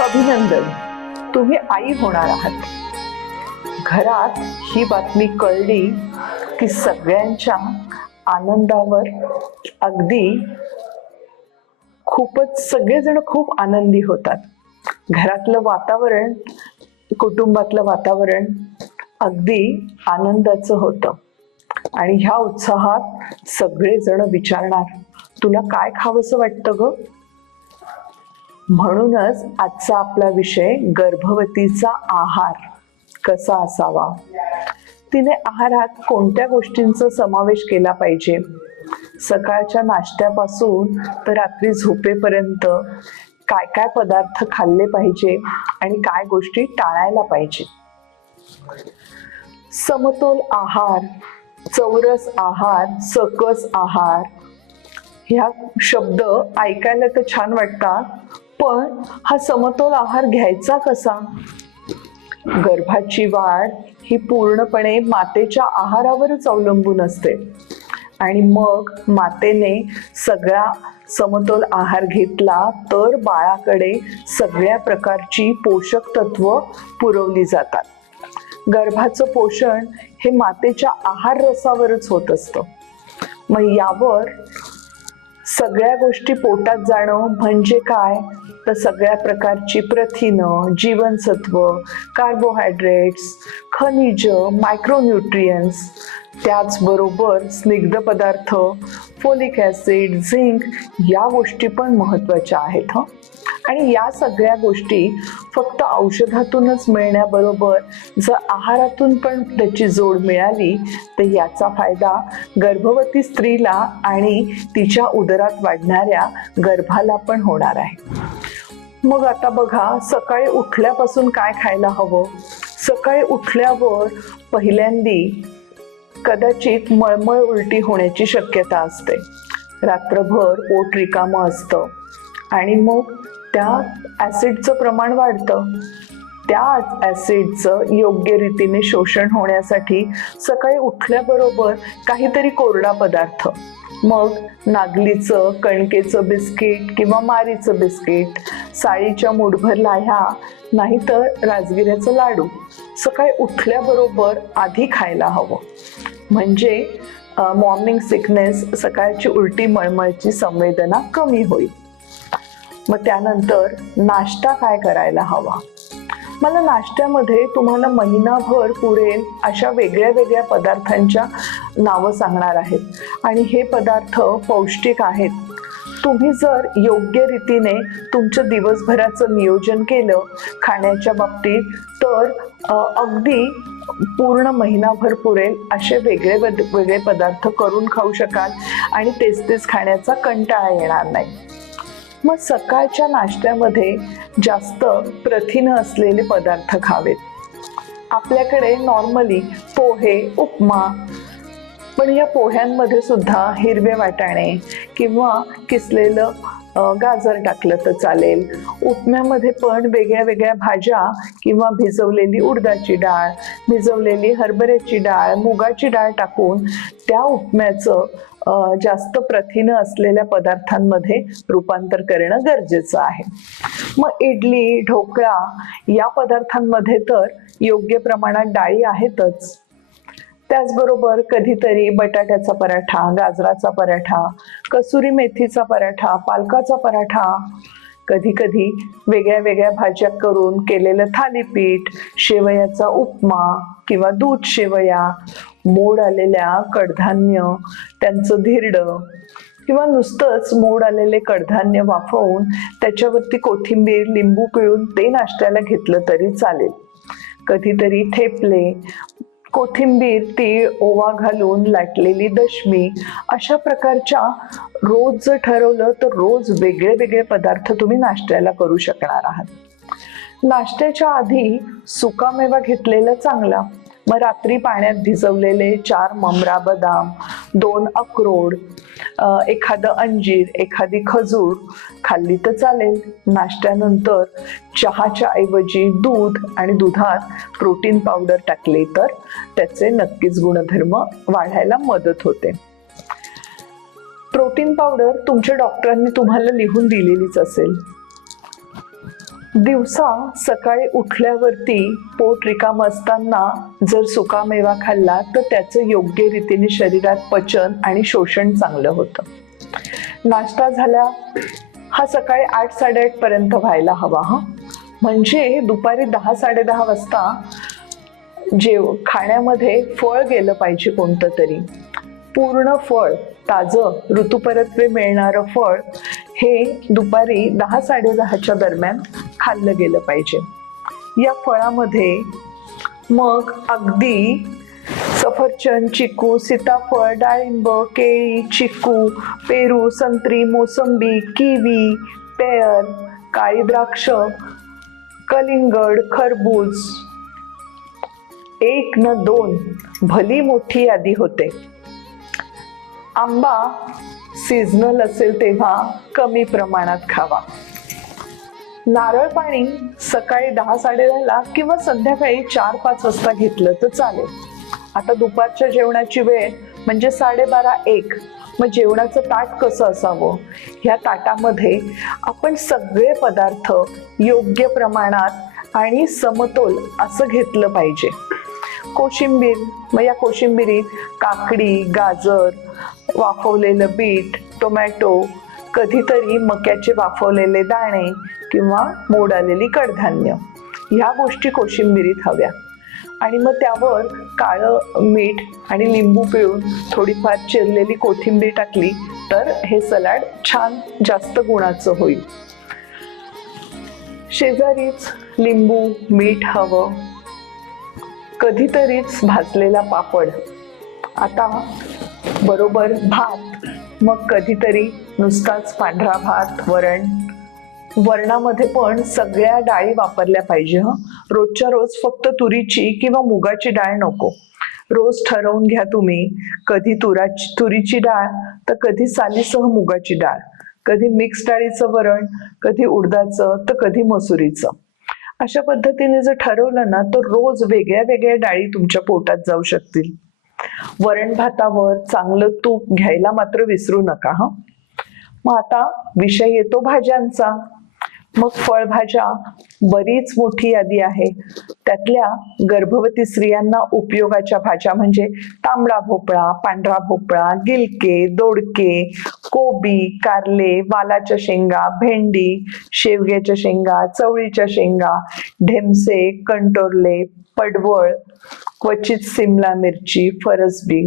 अभिनंदन. तुम्ही आई होणार आहात. घरात ही बातमी कळली की सगळ्यांच्या आनंदावर अगदी खूपच सगळेजण खूप आनंदी होतात. घरातलं वातावरण कुटुंबातलं वातावरण अगदी आनंदाचं होतं. आणि ह्या उत्साहात सगळेजण विचारणार तुला काय खावंसं वाटतं ग? म्हणूनच आजचा आपला विषय गर्भवतीचा आहार कसा असावा? तिने आहारात कोणत्या गोष्टींचा समावेश केला पाहिजे? सकाळच्या नाश्त्यापासून तर रात्री झोपेपर्यंत काय काय पदार्थ खाल्ले पाहिजे आणि काय गोष्टी टाळायला पाहिजे? समतोल आहार चौरस आहार सकस आहार ह्या शब्द ऐकायला तर छान वाटतात. पण हा समतोल आहार घ्यायचा कसा? गर्भाची वाढ ही पूर्णपणे मातेच्या आहारावरच अवलंबून असते. आणि मग मातेने सगळा समतोल आहार घेतला तर बाळाकडे सगळ्या प्रकारची पोषक तत्व पुरवली जातात. गर्भाचं पोषण हे मातेच्या आहार रसावरच होत असतं. मग यावर सगळ्या गोष्टी पोटात जाणं म्हणजे काय? तर सगळ्या प्रकारची प्रथिनं जीवनसत्व कार्बोहायड्रेट्स खनिज मायक्रोन्युट्रियन्स त्याचबरोबर स्निग्ध पदार्थ फोलिक ॲसिड झिंक या गोष्टी पण महत्त्वाच्या आहेत हं. आणि या सगळ्या गोष्टी फक्त औषधातूनच मिळण्याबरोबर जर आहारातून पण त्याची जोड मिळाली तर याचा फायदा गर्भवती स्त्रीला आणि तिच्या उदरात वाढणाऱ्या गर्भाला पण होणार आहे. मग आता बघा सकाळी उठल्यापासून काय खायला हवं? सकाळी उठल्यावर पहिल्यांदी कदाचित मळमळ उलटी होण्याची शक्यता असते. रात्रभर पोट रिकामं असतं. आणि मग त्या ऍसिडचं प्रमाण वाढतं. त्या ऍसिडचं योग्य रीतीने शोषण होण्यासाठी सकाळी उठल्याबरोबर काहीतरी कोरडा पदार्थ. मग नागलीचं कणकेचं बिस्किट किंवा मारीचं बिस्किट साळीच्या मुठभर लाह्या नाहीतर राजगिऱ्याचं लाडू. सकाळी उठल्याबरोबर आधी खायला हवं. म्हणजे मॉर्निंग सिकनेस सकाळची उलटी मळमळची संवेदना कमी होईल. मग त्यानंतर नाश्ता काय करायला हवा? मला नाश्त्यामध्ये तुम्हाला महिनाभर पुरेल अशा वेगळ्या वेगळ्या पदार्थांच्या नावं सांगणार आहेत. आणि हे पदार्थ पौष्टिक आहेत. तुम्ही जर योग्य रीतीने तुमचं दिवसभराचं नियोजन केलं खाण्याच्या बाबतीत तर अगदी पूर्ण महिनाभर पुरेल असे वेगळे वेगळे पदार्थ करून खाऊ शकाल आणि तेच तेच खाण्याचा कंटाळा येणार नाही. मग सकाळच्या नाश्त्यामध्ये जास्त प्रथिनं असलेले पदार्थ खावेत. आपल्याकडे नॉर्मली पोहे उपमा पण या पोह्यांमध्ये सुद्धा हिरवे वाटाणे किंवा किसलेलं गाजर टाकलं तर चालेल. उपम्यामध्ये पण वेगळ्या वेगळ्या भाज्या किंवा भिजवलेली उडदाची डाळ भिजवलेली हरभऱ्याची डाळ मुगाची डाळ टाकून त्या उपम्याचं जास्त प्रथिनं असलेल्या पदार्थांमध्ये रूपांतर करणं गरजेचं आहे. मग इडली ढोकळा या पदार्थांमध्ये तर योग्य प्रमाणात डाळी आहेतच. त्याचबरोबर कधीतरी बटाट्याचा पराठा गाजराचा पराठा कसुरी मेथीचा पराठा पालकाचा पराठा कधी कधी वेगळ्या वेगळ्या भाज्या करून केलेलं थालीपीठ शेवयाचा उपमा किंवा दूध शेवया मोड आलेल्या कडधान्य त्यांचं धिरडं किंवा नुसतंच मोड आलेले कडधान्य वाफवून त्याच्यावरती कोथिंबीर लिंबू पिळून ते नाश्त्याला घेतलं तरी चालेल. कधीतरी ठेपले कोथिंबीर तीळ ओवा घालून लाटलेली दशमी अशा प्रकारच्या रोज जर ठरवलं तर रोज वेगळे वेगळे पदार्थ तुम्ही नाश्त्याला करू शकणार आहात. नाश्त्याच्या आधी सुकामेवा घेतलेला चांगला. मग रात्री पाण्यात भिजवलेले चार ममरा बदाम दोन अक्रोड एखादं अंजीर एखादी खजूर खाल्ली तर चालेल. नाश्त्यानंतर चहाच्या ऐवजी दूध आणि दुधात प्रोटीन पावडर टाकले तर त्याचे नक्कीच गुणधर्म वाढायला मदत होते. प्रोटीन पावडर तुमच्या डॉक्टरांनी तुम्हाला लिहून दिलेलीच असेल. दिवसा सकाळी उठल्यावरती पोट रिकाम असताना जर सुकामेवा खाल्ला तर त्याचं योग्य रीतीने शरीरात पचन आणि शोषण चांगलं होतं. नाश्ता झाला हा सकाळी आठ साडेआठ पर्यंत व्हायला हवा हा. म्हणजे दुपारी दहा साडेदहा वाजता जेव खाण्यामध्ये फळ गेलं पाहिजे कोणतं तरी. पूर्ण फळ ताजं ऋतुपरत्वे मिळणारं फळ हे दुपारी दहा साडेदहाच्या दरम्यान खाल्लं गेलं पाहिजे. या फळामध्ये मग अगदी सफरचंद चिकू सीताफळ डाळिंब केळी चिकू पेरू संत्री मोसंबी किवी पेअर काळी द्राक्ष कलिंगड खरबूज एक न दोन भली मोठी यादी होते. आंबा सीझनल असेल तेव्हा कमी प्रमाणात खावा. नारळ पाणी सकाळी दहा साडे दहाला किंवा संध्याकाळी चार पाच वाजता घेतलं तर चालेल. आता दुपारच्या जेवणाची वेळ म्हणजे साडेबारा एक. मग जेवणाचं ताट कसं असावं? ह्या ताटामध्ये आपण सगळे पदार्थ योग्य प्रमाणात आणि समतोल असं घेतलं पाहिजे. कोशिंबीर मग या कोशिंबिरीत काकडी गाजर वाफवलेलं बीट टोमॅटो कधीतरी मक्याचे वाफवलेले दाणे किंवा मोड आलेली कडधान्य. ह्या गोष्टी कोशिंबिरीत हव्या. आणि मग त्यावर काळं मीठ आणि लिंबू पिळून थोडीफार चिरलेली कोथिंबीर टाकली तर हे सलाड छान जास्त गुणाचं होईल. शेजारीच लिंबू मीठ हवं. कधीतरीच भाजलेला पापड. आता बरोबर भात मग कधीतरी नुसताच पांढरा भात वरण वरणामध्ये पण सगळ्या डाळी वापरल्या पाहिजे हं. रोजच्या रोज फक्त तुरीची किंवा मुगाची डाळ नको. रोज ठरवून घ्या तुम्ही कधी तुराची तुरीची डाळ तर कधी सालीसह मुगाची डाळ कधी मिक्स डाळीचं वरण कधी उडदाचं तर कधी मसुरीचं. अशा पद्धतीने जर ठरवलं ना तर रोज वेगळ्या वेगळ्या डाळी तुमच्या पोटात जाऊ शकतील. वरण भातावर चांगलं तूप घ्यायला मात्र विसरू नका हा. मग आता विषय येतो भाज्यांचा. मग फळभाज्या बरीच मोठी यादी आहे. त्यातल्या गर्भवती स्त्रियांना उपयोगाच्या भाज्या म्हणजे तांबडा भोपळा पांढरा भोपळा गिलके दोडके कोबी कारले वालाच्या शेंगा भेंडी शेवग्याच्या शेंगा चवळीच्या शेंगा ढेमसे कंटोरले पडवळ क्वचित सिमला मिरची फरसबी.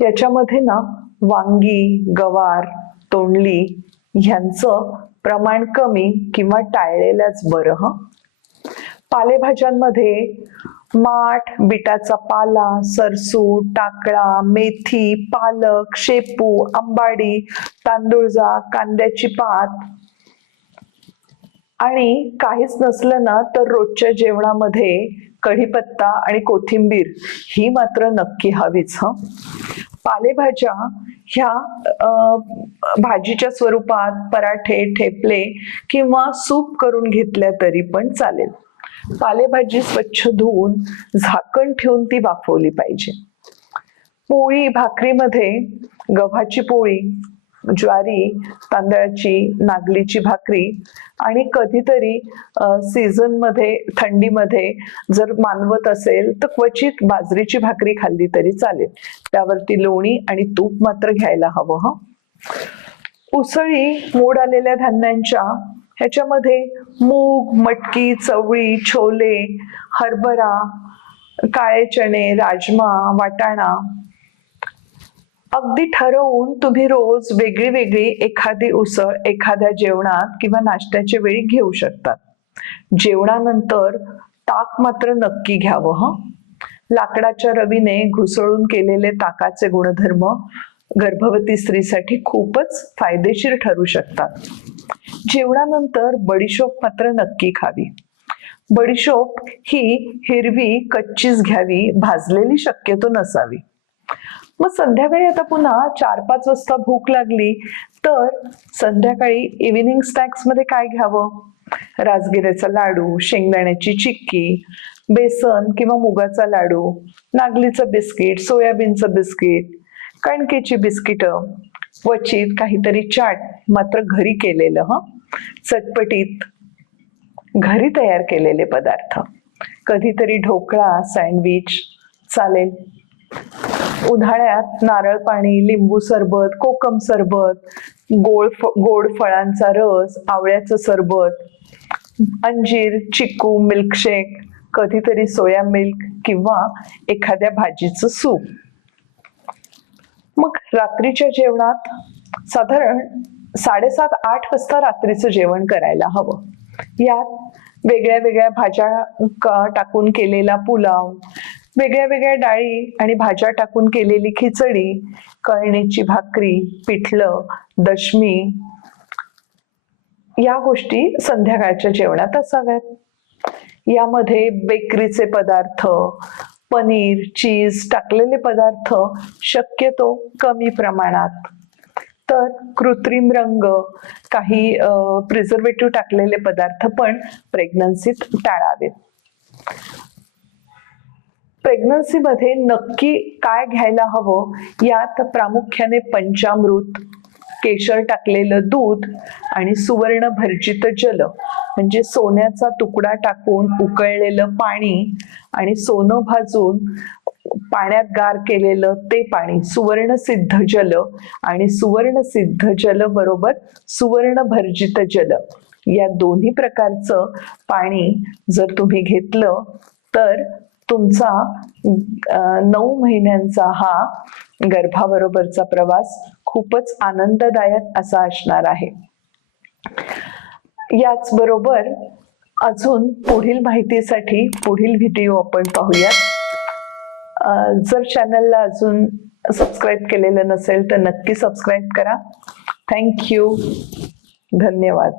याच्यामध्ये ना वांगी गवार तोंडली ह्यांचं प्रमाण कमी किंवा टाळलेलंच बरं हं? पालेभाज्यांमध्ये माठ बिटाचा पाला सरसू टाकळा मेथी पालक शेपू आंबाडी तांदूळजा कांद्याची पात आणि काहीच नसलं ना तर रोजच्या जेवणामध्ये कढीपत्ता आणि कोथिंबीर ही मात्र नक्की हवीच हं? पालेभाज्या ह्या भाजीच्या स्वरूपात पराठे ठेपले किंवा सूप करून घेतल्या तरी पण चालेल. पालेभाजी स्वच्छ धुवून झाकण ठेवून ती वाफवली पाहिजे. पोळी भाकरीमध्ये गव्हाची पोळी ज्वारी तांदळाची नागलीची भाकरी आणि कधीतरी सीझनमध्ये थंडीमध्ये जर मानवत असेल तर क्वचित बाजरीची भाकरी खाल्ली तरी चालेल. त्यावरती लोणी आणि तूप मात्र घ्यायला हवं हं. उसळी मोड आलेल्या धान्यांच्या ह्याच्यामध्ये मूग मटकी चवळी छोले हरभरा काळे चणे राजमा वाटाणा अगदी ठरवून तुम्ही रोज वेगळी वेगळी एखादी उसळ एखाद्या जेवणात किंवा नाश्त्याच्या वेळी घेऊ शकतात. जेवणानंतर ताक मात्र नक्की घ्यावं हं. लाकडाच्या रवीने घुसळून केलेले ताकाचे गुणधर्म गर्भवती स्त्रीसाठी खूपच फायदेशीर ठरू शकतात. जेवणानंतर बडीशोप मात्र नक्की खावी. बडीशोप ही हिरवी कच्चीच घ्यावी भाजलेली शक्यतो नसावी. मग संध्याकाळी आता पुन्हा चार पाच वाजता भूक लागली तर संध्याकाळी इव्हिनिंग स्नॅक्समध्ये काय घ्यावं? राजगिऱ्याचा लाडू शेंगदाण्याची चिक्की बेसन किंवा मुगाचा लाडू नागलीचं बिस्किट सोयाबीनचं बिस्किट कणकेची बिस्किटं क्वचित काहीतरी चाट मात्र घरी केलेलं हं? चटपटीत घरी तयार केलेले पदार्थ. कधीतरी ढोकळा सँडविच चालेल. उन्हाळ्यात नारळ पाणी लिंबू सरबत कोकम सरबत गोड फ- गोड फळांचा रस आवळ्याचं सरबत अंजीर चिकू मिल्कशेक कधीतरी सोया मिल्क किंवा एखाद्या भाजीचं सूप. मग रात्रीच्या जेवणात साधारण साडेसात आठ वाजता रात्रीचं जेवण करायला हवं. यात वेगळ्या वेगळ्या भाज्या टाकून केलेला पुलाव वेगळ्या वेगळ्या डाळी आणि भाज्या टाकून केलेली खिचडी कळणीची भाकरी पिठलं दशमी या गोष्टी संध्याकाळच्या जेवणात असाव्यात. यामध्ये बेकरीचे पदार्थ पनीर चीज टाकलेले पदार्थ शक्यतो कमी प्रमाणात. तर कृत्रिम रंग काही प्रिझर्वेटिव्ह टाकलेले पदार्थ पण प्रेग्नन्सीत टाळावेत. प्रेग्नन्सीमध्ये नक्की काय घ्यायला हवं यात प्रामुख्याने पंचामृत केशर टाकलेलं दूध आणि सुवर्ण भर्जित जल म्हणजे सोन्याचा तुकडा टाकून उकळलेलं पाणी आणि सोनं भाजून पाण्यात गार केलेलं ते पाणी सुवर्ण सिद्ध जल आणि सुवर्ण सिद्ध जल बरोबर सुवर्ण भर्जित जल. या दोन्ही प्रकारचं पाणी जर तुम्ही घेतलं तर तुमचा नऊ महिन्यांचा हा गर्भाबरोबरचा प्रवास खूपच आनंददायक असा असणार आहे. याचबरोबर अजून पुढील माहितीसाठी पुढील व्हिडिओ आपण पाहूयात. जर चॅनलला अजून सबस्क्राईब केलेलं नसेल तर नक्की सबस्क्राईब करा. थँक्यू धन्यवाद.